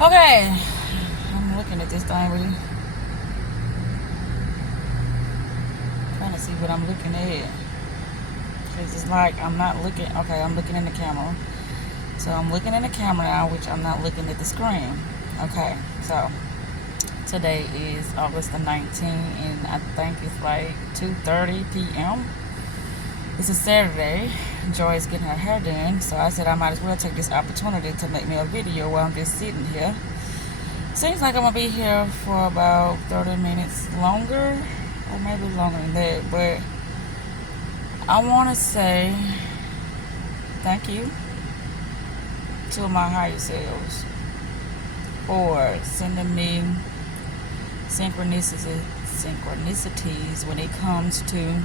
Okay, I'm looking at this thing really, trying to see what I'm looking at. Cause it's like I'm not looking. Okay, I'm looking in the camera. So I'm looking in the camera now, which I'm not looking at the screen. Okay, so today is August the 19th, and I think it's like 2:30 p.m. It's a Saturday. Joy is getting her hair done, so I said I might as well take this opportunity to make me a video while I'm just sitting here. Seems like I'm gonna be here for about 30 minutes longer, or maybe longer than that. But I want to say thank you to my higher selves for sending me synchronicities when it comes to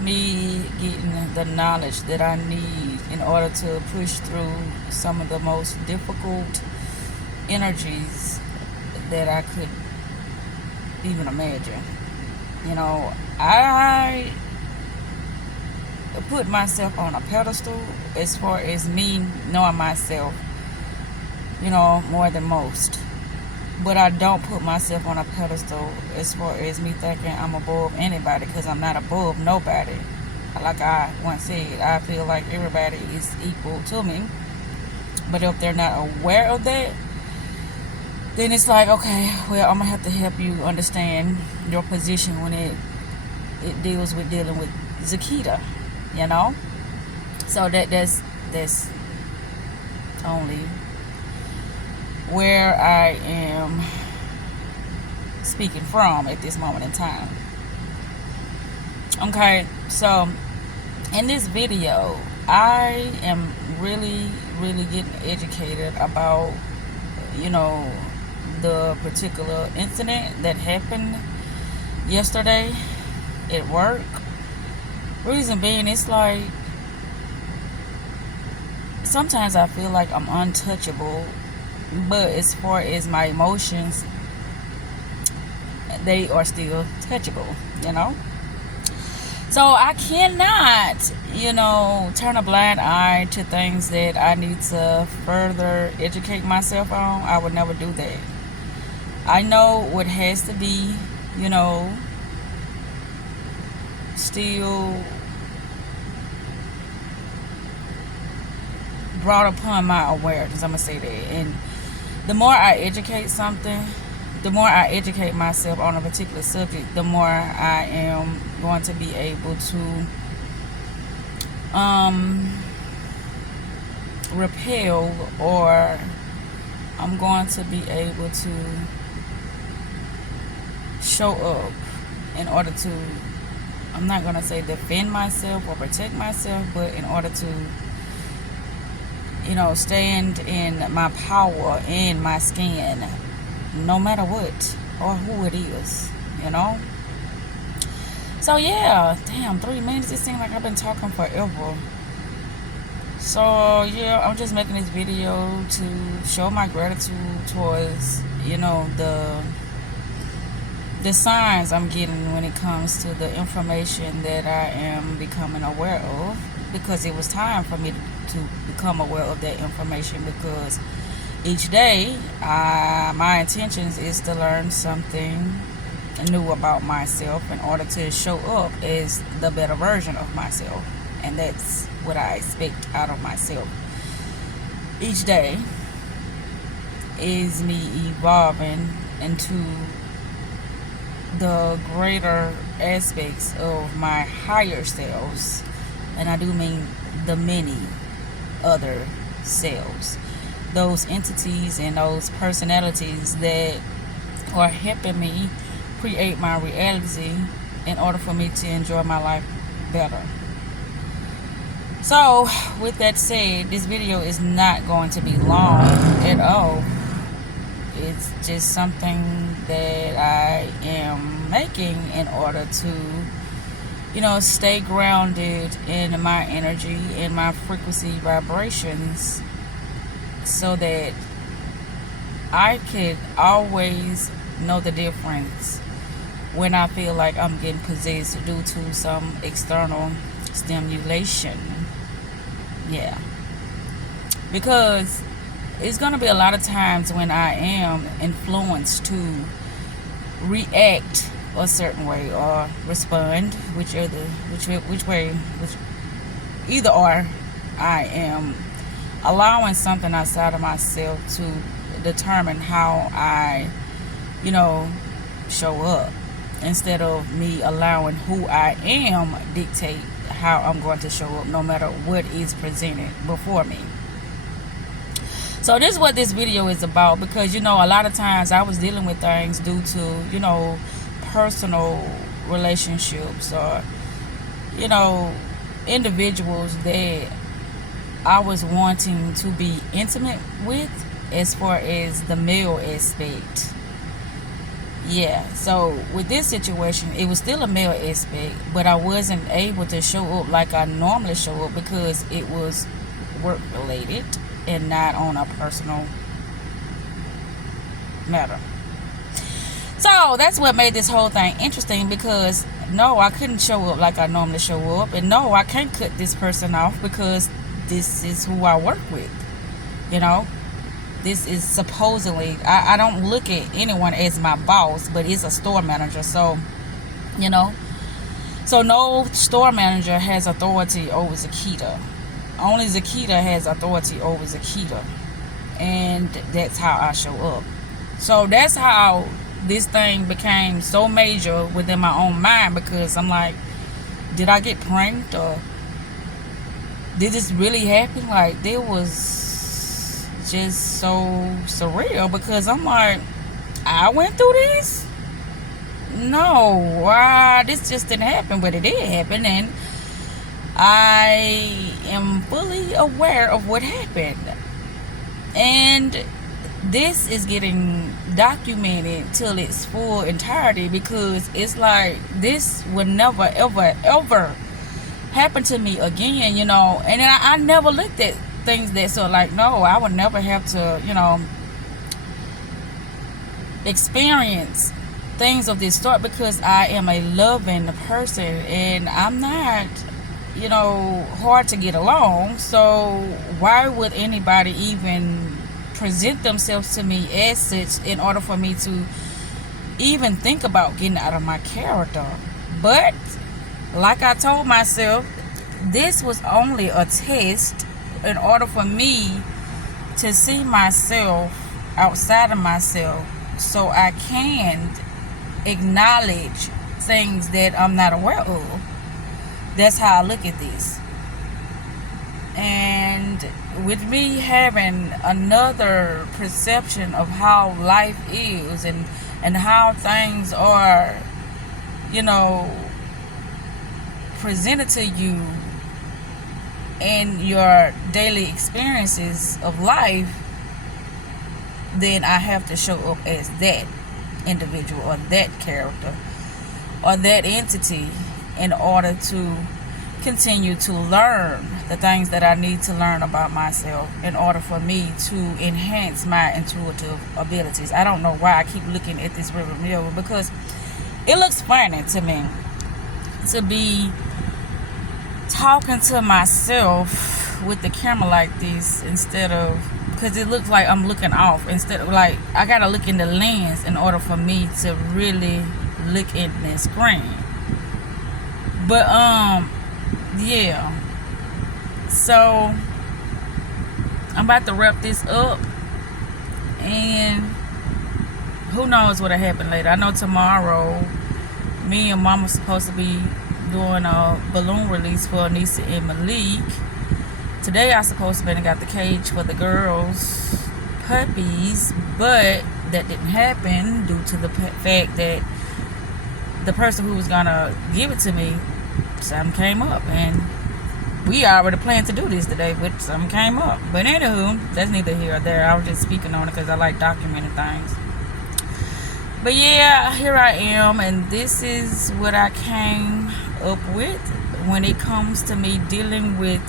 me getting the knowledge that I need in order to push through some of the most difficult energies that I could even imagine. I put myself on a pedestal as far as me knowing myself, more than most. But I don't put myself on a pedestal as far as me thinking I'm above anybody, because I'm not above nobody. Like I once said, I feel like everybody is equal to me. But if they're not aware of that, then it's like, okay, well, I'm going to have to help you understand your position when it deals with dealing with Zakita, you know? So that's only where I am speaking from at this moment in time. Okay, so in this video, I am really, really getting educated about, the particular incident that happened yesterday at work. Reason being, it's like sometimes I feel like I'm untouchable, but as far as my emotions, they are still touchable, So I cannot, turn a blind eye to things that I need to further educate myself on. I would never do that. I know what has to be, still brought upon my awareness. I'm going to say that. And the more I educate something, the more I educate myself on a particular subject, the more I am going to be able to repel, or I'm going to be able to show up in order to, I'm not going to say defend myself or protect myself, but in order to, stand in my power, in my skin, no matter what or who it is, So yeah, damn, 3 minutes. It seems like I've been talking forever. So yeah, I'm just making this video to show my gratitude towards, the signs I'm getting when it comes to the information that I am becoming aware of, because it was time for me to become aware of that information, because each day my intentions is to learn something new about myself in order to show up as the better version of myself, and that's what I expect out of myself. Each day is me evolving into the greater aspects of my higher selves, and I do mean the many other selves, those entities and those personalities that are helping me create my reality in order for me to enjoy my life better. So with that said, this video is not going to be long at all. It's just something that I am making in order to, stay grounded in my energy and my frequency vibrations, so that I could always know the difference when I feel like I'm getting possessed due to some external stimulation. Yeah, because it's gonna be a lot of times when I am influenced to react a certain way or respond, which way, which either or, I am allowing something outside of myself to determine how I, you know, show up, instead of me allowing who I am dictate how I'm going to show up, no matter what is presented before me. So this is what this video is about, because a lot of times I was dealing with things due to personal relationships, or individuals that I was wanting to be intimate with, as far as the male aspect. Yeah, so with this situation, it was still a male aspect, but I wasn't able to show up like I normally show up, because it was work related and not on a personal matter. So that's what made this whole thing interesting, because no, I couldn't show up like I normally show up, and no, I can't cut this person off, because this is who I work with. This is supposedly, I don't look at anyone as my boss, but it's a store manager. So so no store manager has authority over Zakita. Only Zakita has authority over Zakita, and that's how I show up. So that's how this thing became so major within my own mind, because I'm like, did I get pranked, or did this really happen? Like, there was just so surreal, because I'm like, I went through this? No, this just didn't happen, but it did happen, and I am fully aware of what happened. And this is getting documented till its full entirety, because it's like, this would never, ever, ever happen to me again, and I never looked at things that, so like, no, I would never have to experience things of this sort, because I am a loving person, and I'm not hard to get along. So why would anybody even present themselves to me as such, in order for me to even think about getting out of my character? But like I told myself, this was only a test, in order for me to see myself outside of myself, so I can acknowledge things that I'm not aware of. That's how I look at this. And with me having another perception of how life is, and how things are presented to you in your daily experiences of life, then I have to show up as that individual, or that character, or that entity, in order to continue to learn the things that I need to learn about myself, in order for me to enhance my intuitive abilities. I don't know why I keep looking at this river mirror, because it looks funny to me to be talking to myself with the camera like this, instead of, because it looks like I'm looking off, instead of, like, I gotta look in the lens in order for me to really look at the screen. But yeah, so I'm about to wrap this up, and who knows what'll happen later. I know tomorrow me and Mama's supposed to be doing a balloon release for Anissa and Malik. Today I supposed to have got the cage for the girls' puppies, but that didn't happen due to the fact that the person who was gonna give it to me, something came up, and we already planned to do this today, but something came up. But anywho, that's neither here or there. I was just speaking on it because I like documenting things. But yeah, here I am, and this is what I came up with when it comes to me dealing with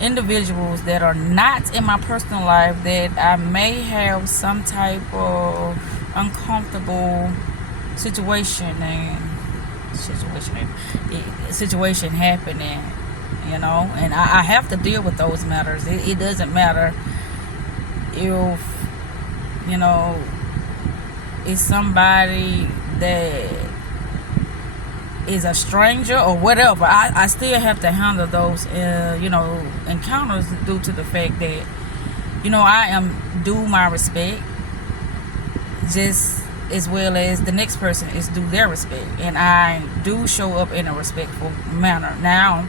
individuals that are not in my personal life, that I may have some type of uncomfortable situation happening, you know, and I have to deal with those matters. It doesn't matter if, you know, it's somebody that is a stranger or whatever. I still have to handle those, you know, encounters due to the fact that, you know, I am due my respect just as well as the next person is due their respect, and I do show up in a respectful manner. Now,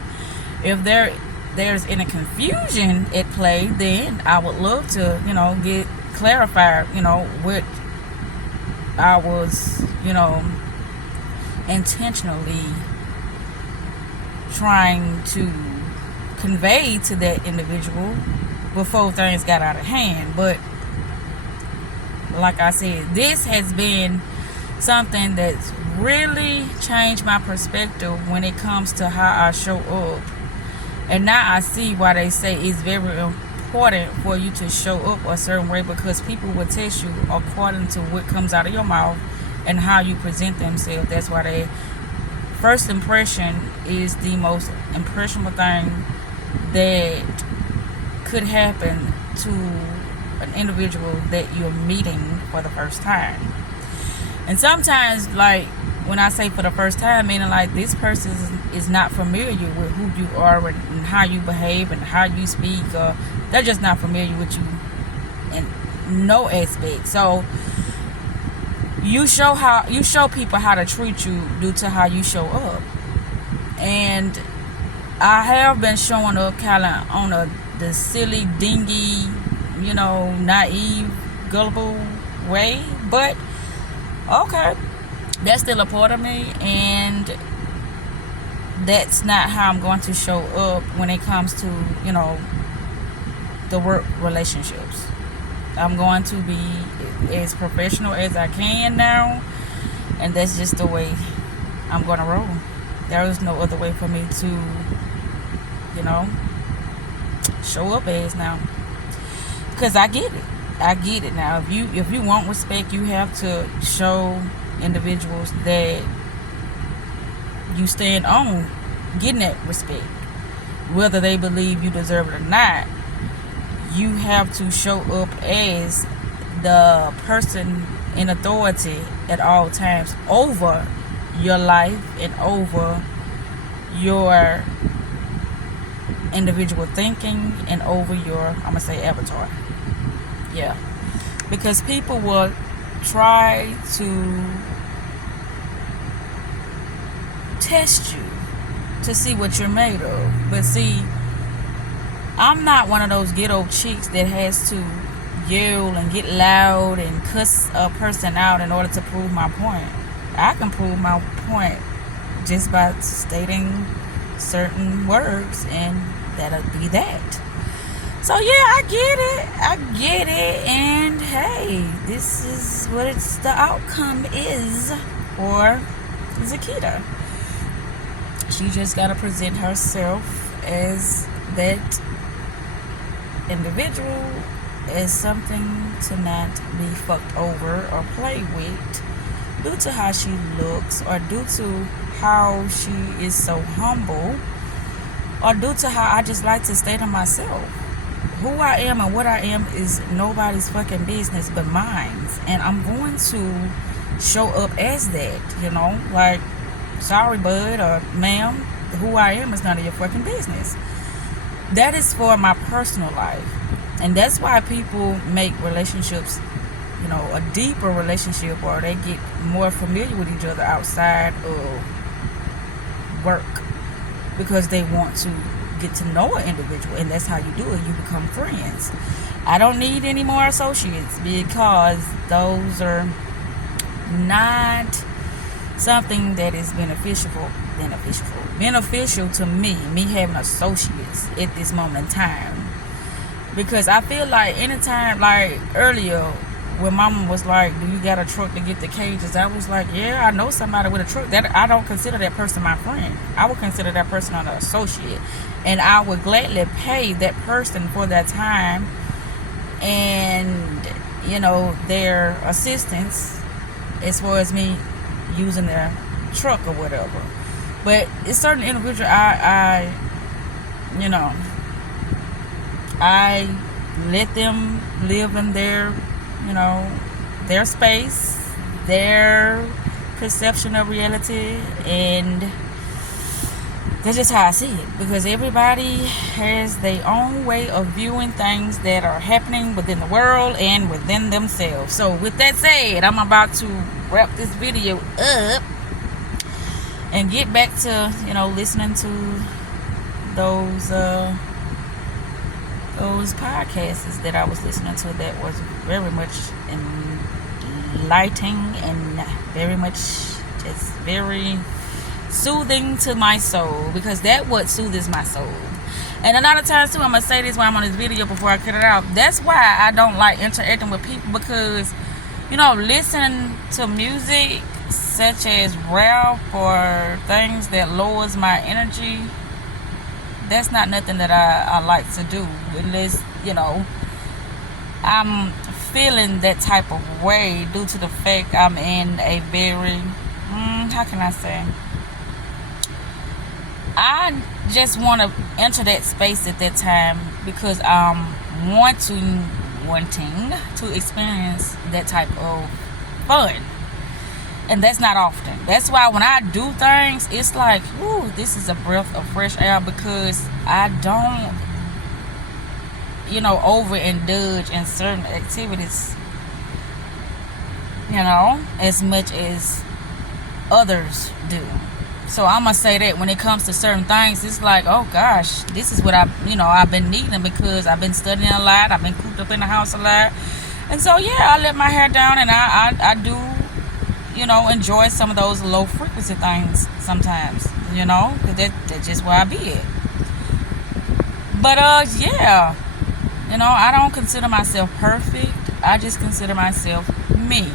if there's any confusion at play, then I would love to, you know, get clarified, you know, what I was, you know, intentionally trying to convey to that individual before things got out of hand. But like I said, this has been something that's really changed my perspective when it comes to how I show up. And now I see why they say it's very important for you to show up a certain way, because people will test you according to what comes out of your mouth and how you present themselves. That's why they first impression is the most impressionable thing that could happen to an individual that you're meeting for the first time. And sometimes, like, when I say for the first time, meaning like this person is not familiar with who you are and how you behave and how you speak, or they're just not familiar with you in no aspect. So you show people how to treat you due to how you show up. And I have been showing up kind of on the silly, dingy, you know, naive, gullible way, but okay, that's still a part of me, and that's not how I'm going to show up when it comes to, you know, the work relationships. I'm going to be as professional as I can now, and that's just the way I'm going to roll. There is no other way for me to, you know, show up as now. Because I get it now. If you want respect, you have to show individuals that you stand on getting that respect, whether they believe you deserve it or not. You have to show up as the person in authority at all times over your life and over your individual thinking and over your, I'm gonna say, avatar. Yeah, because people will try to test you to see what you're made of. But see, I'm not one of those ghetto chicks that has to yell and get loud and cuss a person out in order to prove my point. I can prove my point just by stating certain words, and that'll be that. So yeah, I get it, and hey, this is what the outcome is for Zakita. She just gotta present herself as that individual, as something to not be fucked over or played with due to how she looks, or due to how she is so humble, or due to how I just like to stay to myself. Who I am and what I am is nobody's fucking business but mine. And I'm going to show up as that, you know? Like, sorry, bud or ma'am, who I am is none of your fucking business. That is for my personal life. And that's why people make relationships, you know, a deeper relationship, or they get more familiar with each other outside of work, because they want to get to know an individual, and that's how you do it. You become friends. I don't need any more associates, because those are not something that is beneficial to me having associates at this moment in time. Because I feel like anytime, like earlier when mama was like, do you got a truck to get the cages, I was like, yeah, I know somebody with a truck. That I don't consider that person my friend. I would consider that person an associate, and I would gladly pay that person for that time and, you know, their assistance as far as me using their truck or whatever. But it's certain individuals I you know, I let them live in their, you know, their space, their perception of reality, and that's just how I see it, because everybody has their own way of viewing things that are happening within the world and within themselves. So with that said, I'm about to wrap this video up and get back to, you know, listening to those podcasts that I was listening to that was very much enlightening and very much just very soothing to my soul, because that what soothes my soul. And a lot of times too, I'm gonna say this while I'm on this video before I cut it out, that's why I don't like interacting with people, because, you know, listening to music such as rap or things that lowers my energy, that's not nothing that I like to do, unless, you know, I'm feeling that type of way due to the fact I'm in a very, how can I say, I just want to enter that space at that time because I'm wanting to experience that type of fun. And that's not often. That's why when I do things, it's like, whoo, this is a breath of fresh air, because I don't, you know, overindulge in certain activities, you know, as much as others do. So I'm gonna say that when it comes to certain things, it's like, oh gosh, this is what I've been needing, because I've been studying a lot, I've been cooped up in the house a lot, and so yeah, I let my hair down, and I do, you know, enjoy some of those low frequency things sometimes, you know, because that's just where I be at. But yeah, you know, I don't consider myself perfect. I just consider myself me,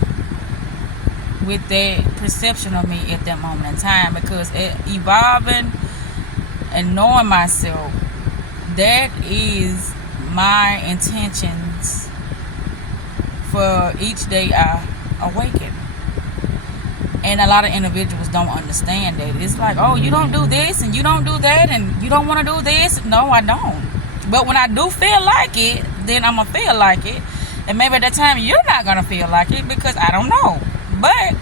with that perception of me at that moment in time, because evolving and knowing myself, that is my intentions for each day I awaken. And a lot of individuals don't understand that. It's like, oh, you don't do this and you don't do that and you don't want to do this. No, I don't. But when I do feel like it, then I'm going to feel like it. And maybe at that time you're not going to feel like it, because I don't know. But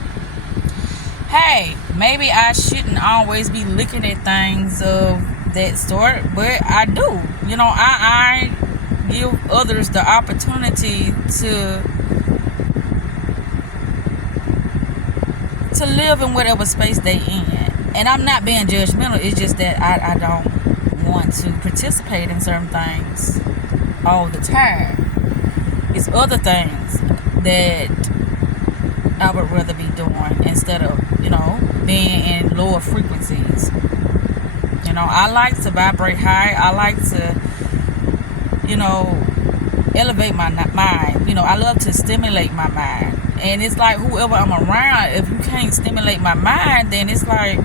hey, maybe I shouldn't always be looking at things of that sort, but I do. You know, I give others the opportunity to live in whatever space they in. And I'm not being judgmental. It's just that I don't want to participate in certain things all the time. It's other things that I would rather be doing instead of, you know, being in lower frequencies. You know, I like to vibrate high. I like to, you know, elevate my mind. You know, I love to stimulate my mind. And it's like, whoever I'm around, if you can't stimulate my mind, then it's like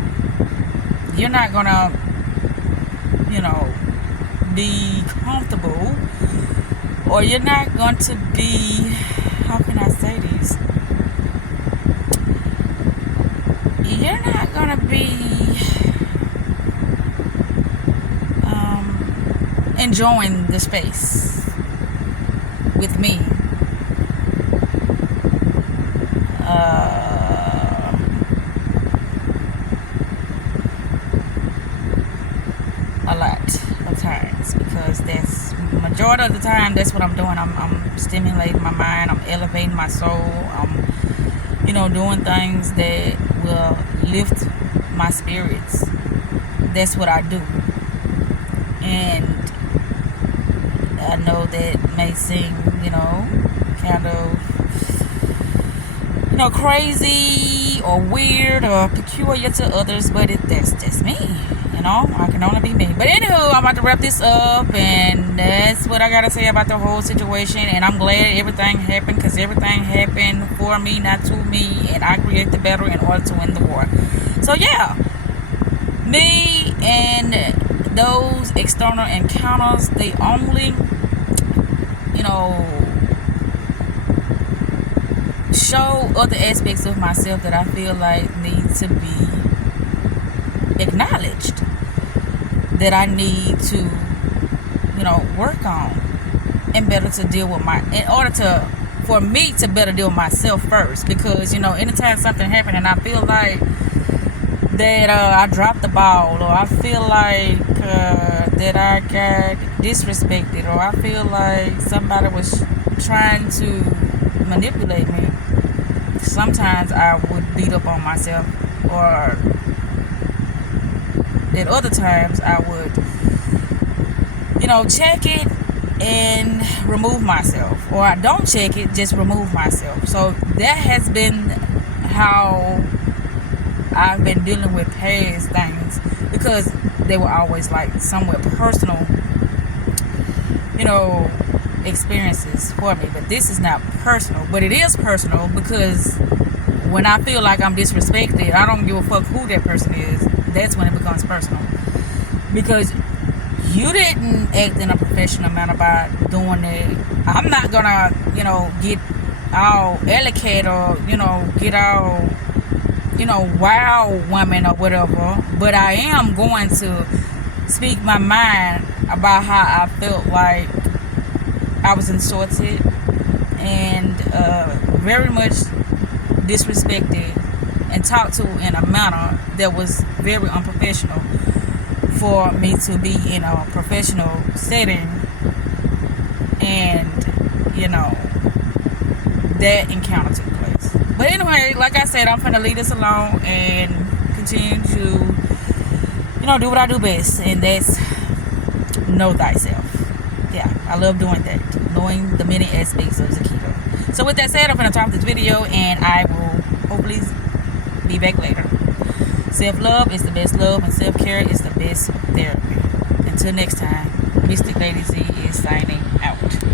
you're not gonna, you know, be comfortable, or you're not going to be, how can I say this? You're not going to be enjoying the space with me. A lot of times, because that's majority of the time that's what I'm doing. I'm stimulating my mind, I'm elevating my soul, I'm, you know, doing things that will lift my spirits. That's what I do. And I know that may seem, you know, kind of, you know, crazy or weird or peculiar to others, but that's just me. You know, I can only be me. But anywho, I'm about to wrap this up, and that's what I gotta say about the whole situation. And I'm glad everything happened, because everything happened for me, not to me, and I create the battle in order to win the war. So yeah, me and those external encounters, they only, you know, show other aspects of myself that I feel like need to be acknowledged. that I need to, work on, and better to deal with for me to better deal with myself first. Because anytime something happened and I feel like that I dropped the ball, or I feel like that I got disrespected, or I feel like somebody was trying to manipulate me, sometimes I would beat up on myself, or at other times I would check it and remove myself, or I don't check it, just remove myself. So that has been how I've been dealing with past things, because they were always like somewhat personal experiences for me. But this is not personal, but it is personal, because when I feel like I'm disrespected, I don't give a fuck who that person is. That's when it becomes personal, because you didn't act in a professional manner by doing it. I'm not gonna get all delicate, or get all wild woman or whatever, but I am going to speak my mind about how I felt like I was insulted and very much disrespected and talked to in a manner that was very unprofessional for me to be in a professional setting. And that encounter took place. But anyway, like I said, I'm gonna leave this alone and continue to do what I do best, and that's know thyself. Yeah, I love doing that, knowing the many aspects of Zakito. So with that said, I'm gonna top this video, and I will hopefully be back later. Self-love is the best love, and self-care is the best therapy. Until next time, Mystic Lady Z is signing